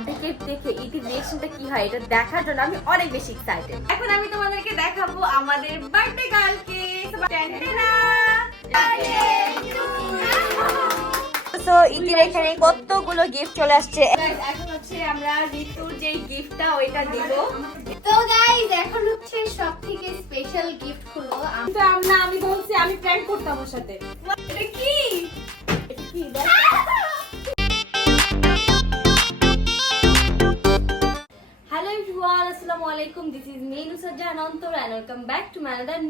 দেখে ইতির রিয়েকশনটা কি হয় এটা দেখার জন্য আমি অনেক বেশি এক্সাইটেড এখন আমি তোমাদেরকে দেখাবো আমাদের বার্থডে গার্লকে তো ইতির এখানে কতগুলো গিফট চলে আসছে? এখন হচ্ছে আমরা ঋতুর যে গিফটটা ওইটা দিব। তো গাইজ এখন হচ্ছে সব থেকে স্পেশাল গিফট হলো আমরা আমি বলছি আমি প্র্যাঙ্ক করতাম ওর সাথে। এটা কি? এটা কি? This is welcome back to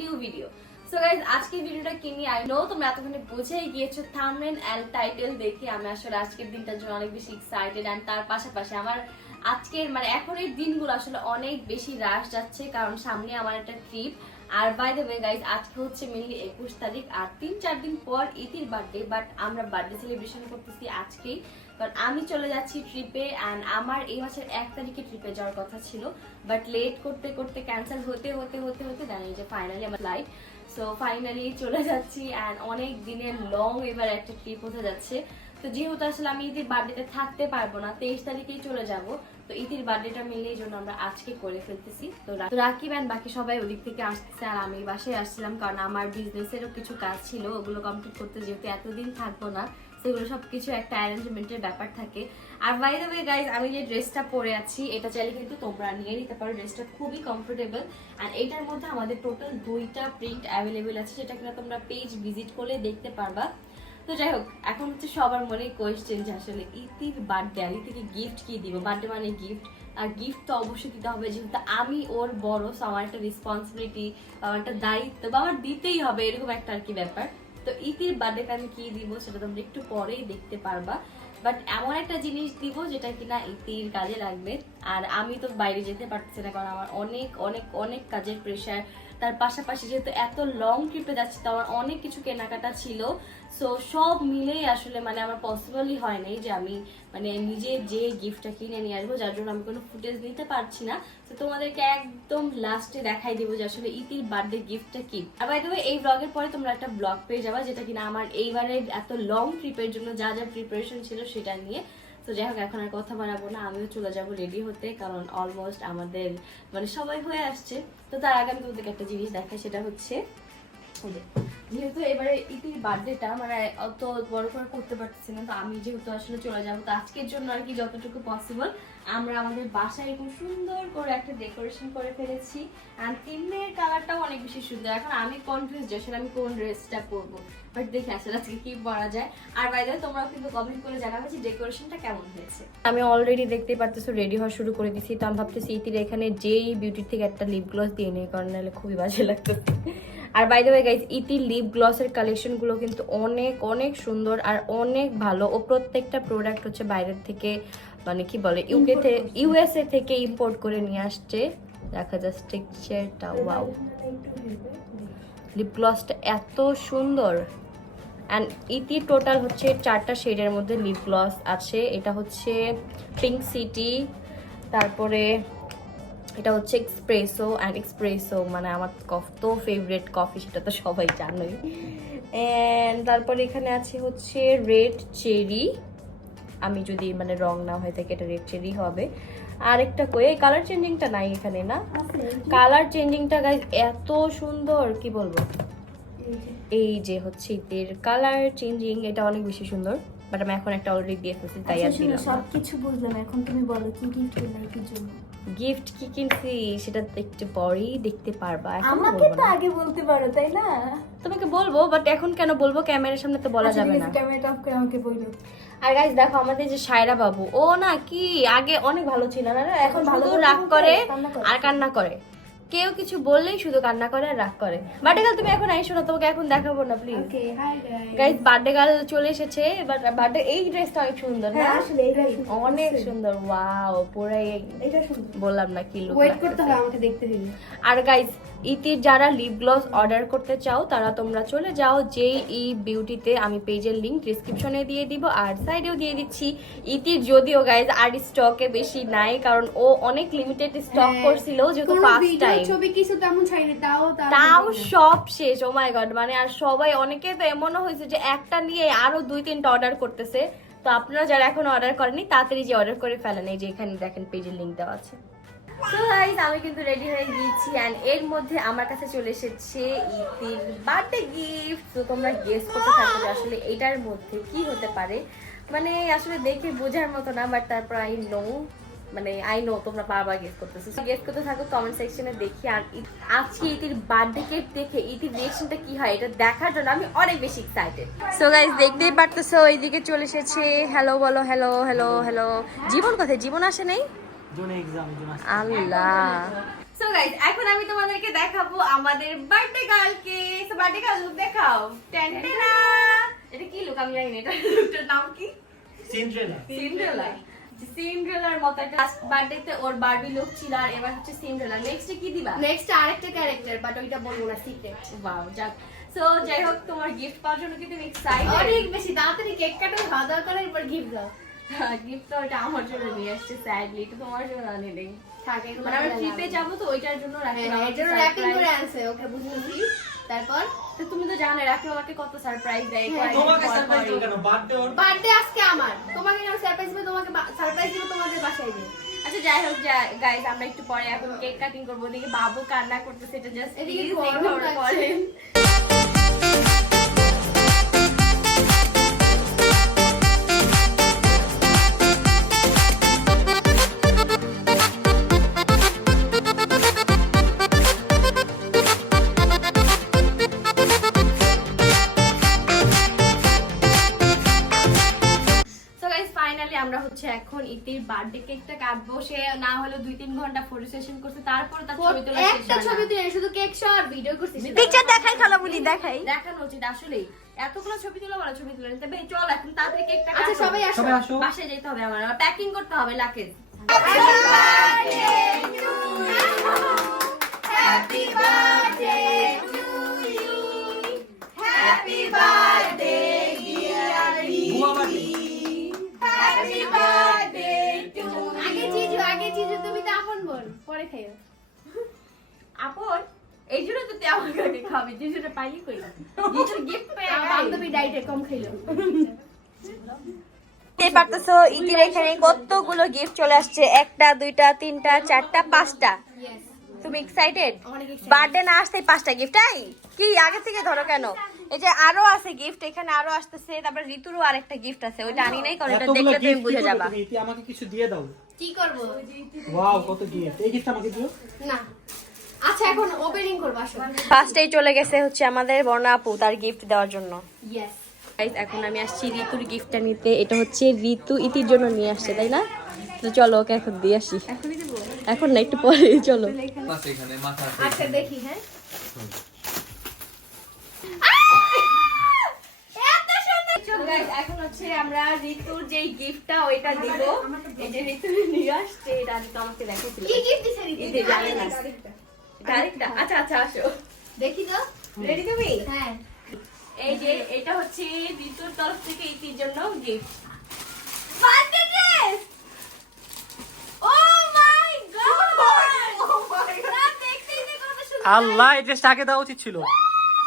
new video so guys আজকের ভিডিওটা আই নো তোমরা বুঝেই গিয়েছো এন্ড টাইটেল দেখে আমি আসলে আজকের দিনটার জন্য অনেক বেশি এক্সাইটেড এন্ড তার পাশাপাশি আমার আজকের মানে এখনের দিনগুলো আসলে অনেক বেশি রাশ যাচ্ছে, কারণ সামনে আমার একটা ট্রিপ আর বাই দ্য ওয়ে গাইজ আজকে হচ্ছে মেনলি একুশ তারিখ, আর তিন চার দিন পর ইতির বার্থডে বাট আমরা বার্থডে সেলিব্রেশন করতেছি আজকেই। কারণ আমি চলে যাচ্ছি ট্রিপে অ্যান্ড আমার এই মাসের এক তারিখে ট্রিপে যাওয়ার কথা ছিল বাট লেট করতে করতে ক্যান্সেল হতে হতে হতে হতে জানি যে ফাইনালি আমার ফ্লাইট সো ফাইনালি চলে যাচ্ছি অ্যান্ড অনেক দিনের লং এবার একটা ট্রিপ হতে যাচ্ছে। তো যেহেতু আসলে আমি ইতির বার্থডেতে থাকতে পারব না, তেইশ তারিখেই চলে যাব। তো ইতির বার্থডেটা মিলে এই জন্য আমরা আজকে করে ফেলতেছি। তো রাকিব অ্যান্ড বাকি সবাই ওদিক থেকে আসতেছে আর আমি বাসায় আসছিলাম কারণ আমার বিজনেসেরও কিছু কাজ ছিল, ওগুলো কমপ্লিট করতে যেহেতু এতদিন থাকব না। সেগুলো সবকিছু একটা অ্যারেঞ্জমেন্টের ব্যাপার থাকে। আর বাই দ্য ওয়ে গাইজ আমি যে ড্রেসটা পরে আছি, এটা চাইলে কিন্তু তোমরা নিয়ে নিতে পারো। ড্রেসটা খুবই কমফোর্টেবল আর এটার মধ্যে আমাদের টোটাল দুইটা প্রিন্ট অ্যাভেলেবেল আছে, যেটা কিনা তোমরা পেজ ভিজিট করলে দেখতে পারবা। তো যাই হোক, এখন হচ্ছে সবার মনে কোয়েশ্চেন যে আসলে ইতির বার্থডে আর ইতিকে গিফট কি দিব? বার্থডে মানে গিফট আর গিফট তো অবশ্যই দিতে হবে, যেহেতু আমি ওর বড় সো আমার একটা রেসপন্সিবিলিটি আমার একটা দায়িত্ব বা আমার দিতেই হবে, এরকম একটা আর কি ব্যাপার। তো ইতির বার্থডেতে আমি কি দিব সেটা তোমরা একটু পরেই দেখতে পারবা। বাট এমন একটা জিনিস দিব যেটা কিনা ইতির কাজে লাগবে। আর আমি তো বাইরে যেতে পারছি না, কারণ আমার অনেক অনেক অনেক কাজের প্রেশার তার পাশাপাশি যেহেতু এত লং ট্রিপে যাচ্ছি, তো আমার অনেক কিছু কেনাকাটা ছিল। সো সব মিলেই আসলে মানে আমার পসিবলই হয় নাই যে আমি মানে নিজে যে গিফটটা কিনে নিয়ে আসব, যার জন্য আমি কোনো ফুটেজ নিতে পারছি না। তো তোমাদেরকে একদম লাস্টে দেখাই দেবো যে আসলে ইতির বার্থডে গিফটটা কি। আর বাই এই ব্লগের পরে তোমরা একটা ব্লগ পেয়ে যাবা, যেটা কিনা আমার এইবারের এত লং ট্রিপের জন্য যা যা প্রিপারেশন ছিল সেটা নিয়ে। তো যাই হোক, এখন আর কথা বাড়াবো না, আমিও চলে যাব রেডি হতে, কারণ অলমোস্ট আমাদের মানে সবাই হয়ে আসছে। তো তার আগে আমি তোমাদেরকে একটা জিনিস দেখাই, সেটা হচ্ছে যেহেতু এবারে ইতির বার্থডেটা মানে অত বড় করে করতে পারতেছি না, তো আমি যেহেতু আসলে চলে যাব, তো আজকের জন্য আর কি যতটুকু পসিবল আমরা আমাদের বাসায় খুব সুন্দর করে একটা ডেকোরেশন করে ফেলেছি আর তিনের কালারটাও অনেক বেশি সুন্দর। এখন আমি কনফিউজ যে আসলে আমি কোন ড্রেসটা পরবো? বাট দেখি আসলে আজকে কি পরা যায়। আর বাইরে তোমরাও কিন্তু কমেন্ট করে জানাবে যে ডেকোরেশনটা কেমন হয়েছে। আমি অলরেডি দেখতে পারতেছো রেডি হওয়া শুরু করে দিছি। তো আমি ভাবতেছি ইতির এখানে যেই বিউটির থেকে একটা লিপ গ্লস দিয়ে নেই, কারণ নাহলে খুবই বাজে লাগতেছে। আর by the way guys Iti lip গ্লসের কালেকশনগুলো কিন্তু অনেক অনেক সুন্দর আর অনেক ভালো। ও প্রত্যেকটা প্রোডাক্ট হচ্ছে বাইরের থেকে মানে কি বলে ইউকে ইউএসএ থেকে ইম্পোর্ট করে নিয়ে আসছে। দেখা যাচ্ছে টেক্সচারটা ওয়াও লিপ গ্লসটা এত সুন্দর। অ্যান্ড ইতি টোটাল হচ্ছে চারটা শেডের মধ্যে লিপ গ্লস আছে। এটা হচ্ছে পিঙ্ক সিটি তারপরে এটা হচ্ছে এক্সপ্রেসো অ্যান্ড এক্সপ্রেসো মানে আমার কফ তো ফেভারিট কফি সেটা তো সবাই জানোই। অ্যান্ড তারপরে এখানে আছে হচ্ছে রেড চেরি আমি যদি মানে রং না হয়ে থাকে এটা রেড চেরি হবে। আরেকটা কই এই কালার চেঞ্জিংটা নাই এখানে না? কালার চেঞ্জিংটা গাইজ এত সুন্দর কি বলব? এই যে। হচ্ছে এর কালার চেঞ্জিং এটা অনেক বেশি সুন্দর। বাট আমি এখন একটা অলরেডি দিয়ে ফেলছি তাই আর দিলাম সব কিছু বুঝলাম এখন তুমি বলো কি গিফট কিনলে কি জন্য? গিফট কি কিনছি সেটা একটু পরেই দেখতে পারবা এখন আমাকে তো আগে বলতে পারো তাই না? তোমাকে বলব বাট এখন কেন বলব? ক্যামেরার সামনে তো বলা যাবে না। ক্যামেরাটা অফ করে আমাকে বলল আর গাইজ দেখো আমাদের যে সায়রা বাবু ও না কি আগে অনেক ভালো ছিল না? এখন ভালো রাগ করে। আর কান্না করে। কেউ কিছু বললেই শুধু কান্না করে আর রাগ করে। বার্থডে গার্ল তুমি এখন আইসো না তোমাকে এখন দেখাবো না please okay hi guys guys birthday girl চলে এসেছে এবার বার্থডে এই ড্রেসটা অনেক সুন্দর না? হ্যাঁ অনেক সুন্দর ওয়াও পুরাই এটা বললাম না কি লুক ওয়েট করতে হবে আমাকে দেখতে দিন। আর গাইজ ইতির যারা লিপ গ্লস অর্ডার করতে চাও তারা তোমরা চলে যাও। যে ই বিউটিতে আমি পেজের লিংক ডিসক্রিপশনে দিয়ে দিব আর সাইডেও দিয়ে দিচ্ছি। ইতির যদিও গাইজ আর স্টকে বেশি নাই কারণ ও অনেক লিমিটেড স্টক হ্যাঁ, করছিল যেহেতু ফার্স্ট টাইম ছবি কিছু তেমন ছাড়িনি তাও তাও সব শেষ ও মাই গড মানে আর সবাই অনেকে তো এমনও হয়েছে যে একটা নিয়ে আরও দুই তিনটা অর্ডার করতেছে। তো আপনারা যারা এখন অর্ডার করেনি তাড়াতাড়ি যে অর্ডার করে ফেলেন এই যে এখানে দেখেন পেজের লিঙ্ক দেওয়া আছে। তো গাইজ আমি কিন্তু রেডি হয়ে গিয়েছি অ্যান্ড এর মধ্যে আমার কাছে চলে এসেছে ইতির বার্থডে গিফট তো তোমরা গেস করতে থাকো আসলে এটার মধ্যে কি হতে পারে। মানে আসলে দেখে বোঝার মতো না বাট তারপর আই নো মানে আই নো তোমরা বারবার গেস করতেছো। গেস করতে থাকো কমেন্ট সেকশনে দেখি আর আজকে ইতির বার্থডে কেক দেখে ইতির রিয়েকশনটা কি হয়, এটা দেখার জন্য আমি অনেক বেশি এক্সাইটেড সো গাইজ দেখতেই পারতেছো, এইদিকে চলে এসেছে। হ্যালো বলো হ্যালো হ্যালো হ্যালো জীবন কোথায়? জীবন আসে নাই? আল্লাহ। সো গাইস এখন আমি তোমাদেরকে দেখাবো আমাদের বার্থডে গার্লকে সো বার্থডে গার্ল লুক দেখাও। টেনটেনা এটা কি লুক আমি জানি না এটা লুকটার নাম কি? সিন্ড্রেলা সিন্ড্রেলা সিন্ড্রেলার মতো একটা বার্থডেতে ওর বারবি লুক ছিল আর এবার হচ্ছে সিন্ড্রেলা নেক্সট কি দিবা? নেক্সট আরেকটা ক্যারেক্টার বাট ওইটা বলব না সিক্রেট ওয়াও যাক। সো যাই হোক তোমার গিফট পাওয়ার জন্য কি তুমি এক্সাইটেড অনেক বেশি তাড়াতাড়ি কেক কাটো খাওয়া দাওয়া করে এরপর গিফট দাও। গিফট তো ওটা আমার জন্য নিয়ে আসছে স্যাডলি এটা তোমার জন্য আনি নেই। মানে আমরা ট্রিপে যাব তো ওইটার জন্য রাখি হ্যাঁ এর জন্য র্যাপিং করে আনছে ওকে বুঝেছি তারপর? তো তুমি তো জানো রাখি আমাকে কত সারপ্রাইজ দেয় হ্যাঁ, তোমাকে সারপ্রাইজ কেন? বার্থডে ওর? বার্থডে আজকে আমার। তোমাকে কেন সারপ্রাইজ দিবে? তোমাকে সারপ্রাইজ দিবে তোমাদের বাসায় দিয়ে আচ্ছা যাই হোক গাইজ আমরা একটু পরে এখন কেক কাটিং করব। ওদিকে বাবু কান্না করতেছে এটা জাস্ট এদিকে গরম লাগছে। আমরা হচ্ছে এখন ইতির বার্থডে কেকটা কাটবো। সে না হলে দুই তিন ঘণ্টা ফটো সেশন করছে তারপরে তার ছবি তোলা শেষ একটা। ছবি তুলে শুধু কেক শট ভিডিও করছিস পিকচার দেখাই খালা বলি দেখাই দেখানো উচিত আসলেই। এতগুলো ছবি তোলা বলা ছবি তুলে নিতে। চল এখন তাড়াতাড়ি কেকটা আচ্ছা কাটো। সবাই আসো। সবাই আসো। বাসায় যেতে হবে আমার। প্যাকিং করতে হবে লাকেজ হ্যাপি খাবি কই জিজুর গিফট পেয়ে বান্ধবী ডাইটে কম খাইলো। দেখতেই পারতেছো ইতির এখানে কতগুলো গিফট চলে আসছে। একটা দুইটা তিনটা চারটা পাঁচটা। ইয়েস তুমি এক্সাইটেড বার্থডে না পাঁচটা গিফট আই কি আগে থেকে ধরো কেন? এই যে আরও আছে গিফট এখানে আরও আসতেছে তারপর ঋতুরও আরেকটা গিফট আছে। ওইটা আনি নাই কারণ এটা দেখলে তুমি বুঝে যাবা। ইতি আমাকে কিছু দিয়ে দাও। কি করব? ওয়াও কত গিফট এই গিফট আমাকে দিও। না। আচ্ছা এখন ওপেনিং করব আসো। ফার্স্টেই চলে গেছে হচ্ছে আমাদের বর্ণা আপু তার গিফট দেওয়ার জন্য। ইয়েস Guys, এখন আমি আসছি ঋতুর গিফটটা নিতে। এটা হচ্ছে ঋতু ইতির জন্য নিয়ে আসছে তাই না? তো চলো ওকে এখন দিয়ে আসি। এখন না একটু পরে চলো। আচ্ছা দেখি হ্যাঁ। এখন হচ্ছে আমরা ঋতুর যে গিফটটা ওইটা দিব। এই যে ঋতু নিয়ে আসছে এটা ঋতু আমাকে দেখাচ্ছিল কি গিফট দিছে এই আরেকটা? আচ্ছা আচ্ছা আসো। দেখি তো। রেডি তুমি? হ্যাঁ। এই যে এটা হচ্ছে ঋতুর তরফ থেকে ইতির জন্য gift birthday dress oh my god oh my god দেখতেই তো কত সুন্দর। আল্লাহ এই ড্রেসটা আগে দেওয়া উচিত ছিল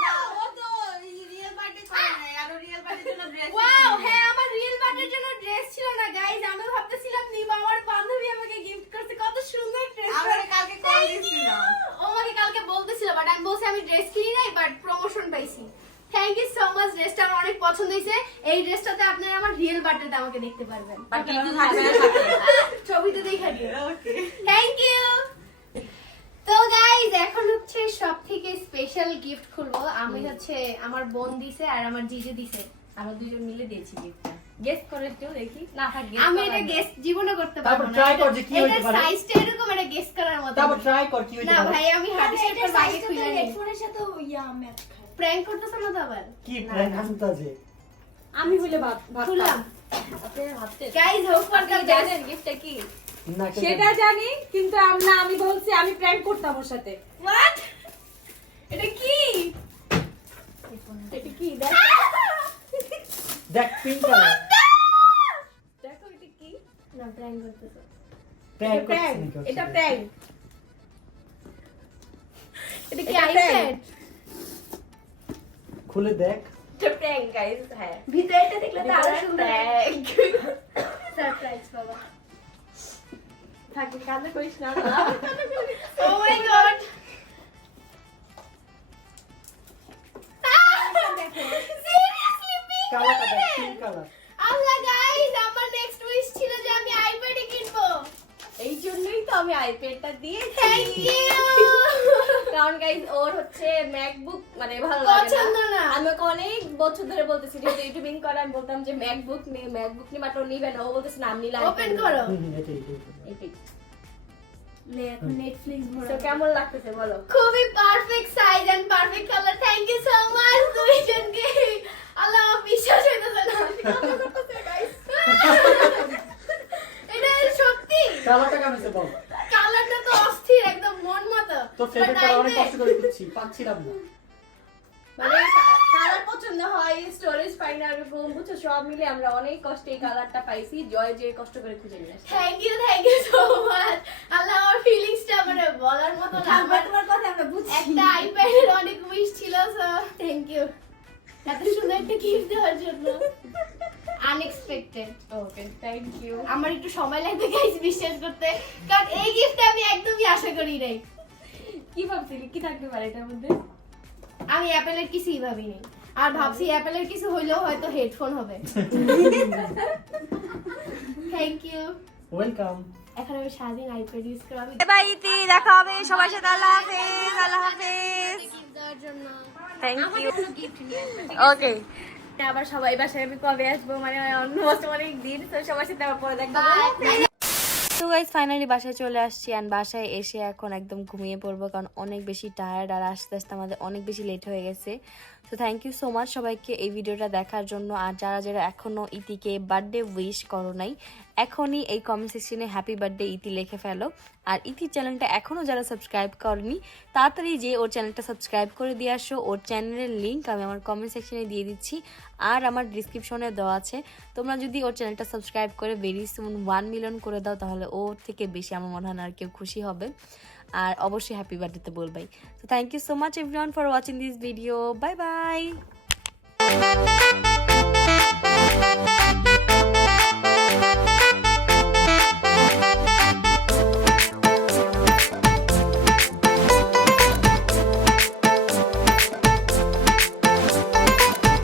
না ও তো রিয়েল বার্থডে করে নাই আর রিয়েল বার্থডের জন্য ড্রেস ওয়াও হ্যাঁ আমার রিয়েল বার্থডের জন্য ড্রেস ছিল না গাইস আমি ভাবতেছিলাম নিব আমার বান্ধবী আমাকে গিফট করতে কত সুন্দর ড্রেস আমাকে কালকে call দিছিল। ও আমাকে কালকে বলতেছিল বাট আমি বলছি আমি ড্রেস কিনি নাই বাট প্রমোশন পাইছি থ্যাংক ইউ সো মাচ ড্রেসটা আমার অনেক পছন্দ হয়েছে এই ড্রেসটাতে আপনারা আমার আমাকে দেখতে পারবেন। থাকবে না। ছবিতে দেখা দিও। থ্যাংক ইউ তো গাইজ এখন হচ্ছে সব থেকে স্পেশাল গিফট খুলবো। আমি হচ্ছে আমার বোন দিছে আর আমার জিজু দিছে। আমরা দুজন মিলে দিয়েছি গিফটটা গেস করে একটু দেখি। না থাক guess আমি এটা গেস জীবনে করতে পারব না। try কর যে কি হইতে এটা পারে। সাইজটা এরকম এটা গেস করার মতো তারপর ট্রাই কর কি হইতে না ভাই আমি হাতে সেট করে বাইরে খুলে নেই। হেডফোনের সাথে ইয়া ম্যাচ খায় প্র্যাঙ্ক করতেছ না তো আবার? কি হাসতে আছে? আমি হইলে ভাত ভাত খুললাম। সেটা জানি কিন্তু আমরা আমি বলছি আমি প্র্যাঙ্ক করতাম ওর সাথে। এটা কি? এটা কি? দেখ। দেখ পিঙ্ক কালার দেখো এটা কি? না প্র্যাঙ্ক করতেছ। প্র্যাঙ্ক প্র্যাঙ্ক এটা প্র্যাঙ্ক এটা কি আইপ্যাড খুলে দেখ। প্র্যাঙ্ক গাইস হ্যাঁ। ভিতরেটা দেখলে তো আরও সুন্দর সারপ্রাইজ বাবা। থাকি কান্না করিস না oh my god seriously pink কালারটা দেখ পিঙ্ক কালার আল্লাহ গাইস আমার নেক্সট উইশ ছিল যে আমি আইপ্যাডই কিনবো। এই জন্যই তো আমি আইপ্যাডটা দিয়েছি। থ্যাংক ইউ কারণ গাইজ ওর হচ্ছে ম্যাকবুক মানে ভালো লাগে না। আমি ওকে অনেক বছর ধরে বলতেছি যেহেতু ইউটিউবিং করে আমি বলতাম যে ম্যাকবুক নে ম্যাকবুক নে বাট ও নিবে না। ও বলতেছে না আমি নিলাম। ওপেন করো। এটাই কেমন লাগতেছে বলো? খুবই perfect size and perfect colour thank you so much দুইজনকে আল্লাহ আমার বিশ্বাস হইতেছে না এটা সত্যি কালারটা কেমন হয়েছে বল কালারটা তো অস্থির একদম মন মতো তো ফেভারিট কালার অনেক কষ্ট করে খুঁজছি পাচ্ছিলাম না। মানে কালার পছন্দ হয় স্টোরেজ পাই না এরকম বুঝছ? সব মিলে আমরা অনেক কষ্টে এই কালারটা পাইছি জয় যে কষ্ট করে খুঁজে নিয়ে আসছি। Thank you thank you so much আল্লাহ আমার ফিলিংসটা মানে বলার মতো না আমার তোমার কথা আমরা বুঝছি। একটা আইপ্যাডের অনেক উইশ ছিল সো থ্যাংক ইউ এত সুন্দর একটা গিফট দেওয়ার জন্য। আনএক্সপেক্টেড ওকে থ্যাংক ইউ আমার একটু সময় লাগবে গাইস বিশ্বাস করতে। কারণ এই গিফটটা আমি একদমই আশা করি নাই। কি ভাবছিলি? কি থাকতে পারে এটার মধ্যে? আমি অ্যাপেলের কিছুই ভাবিনি। আর ভাবছি অ্যাপেলের কিছু হইলেও হয়তো হেডফোন হবে। থ্যাংক ইউ ওয়েলকাম এখন আমি সারাদিন আইপ্যাড ইউজ করব আমি বাই ইতি দেখা হবে সবার সাথে আল্লাহ হাফেজ আল্লাহ হাফেজ। গিফট দেওয়ার জন্য থ্যাংক ইউ ওকে আবার সবাই বাসায় আমি কবে আসব? মানে অলমোস্ট অনেক দিন তো সবার সাথে আবার পরে দেখা বাই তো গাইজ ফাইনালি বাসায় চলে আসছি অ্যান্ড বাসায় এসে এখন একদম ঘুমিয়ে পড়ব কারণ অনেক বেশি টায়ার্ড আর আস্তে আস্তে আমাদের অনেক বেশি লেট হয়ে গেছে। তো থ্যাংক ইউ সো মাচ সবাইকে এই ভিডিওটা দেখার জন্য আর যারা যারা এখনও ইতিকে বার্থডে উইশ করো নাই, এখনই এই কমেন্ট সেকশনে হ্যাপি বার্থডে ইতি লিখে ফেলো। আর ইতির চ্যানেলটা এখনও যারা সাবস্ক্রাইব করেনি, তাড়াতাড়ি যে ওর চ্যানেলটা সাবস্ক্রাইব করে দিয়ে আসো। ওর চ্যানেলের লিঙ্ক আমি আমার কমেন্ট সেকশনে দিয়ে দিচ্ছি আর আমার ডিসক্রিপশনে দেওয়া আছে। তোমরা যদি ওর চ্যানেলটা সাবস্ক্রাইব করে ভেরি সুন ওয়ান মিলিয়ন করে দাও, তাহলে ওর থেকে বেশি আমার মনে হয় আর কেউ খুশি হবে। আর অবশ্যই হ্যাপি বার্থডেতে বলবাই। তো thank you so much everyone for watching this video bye bye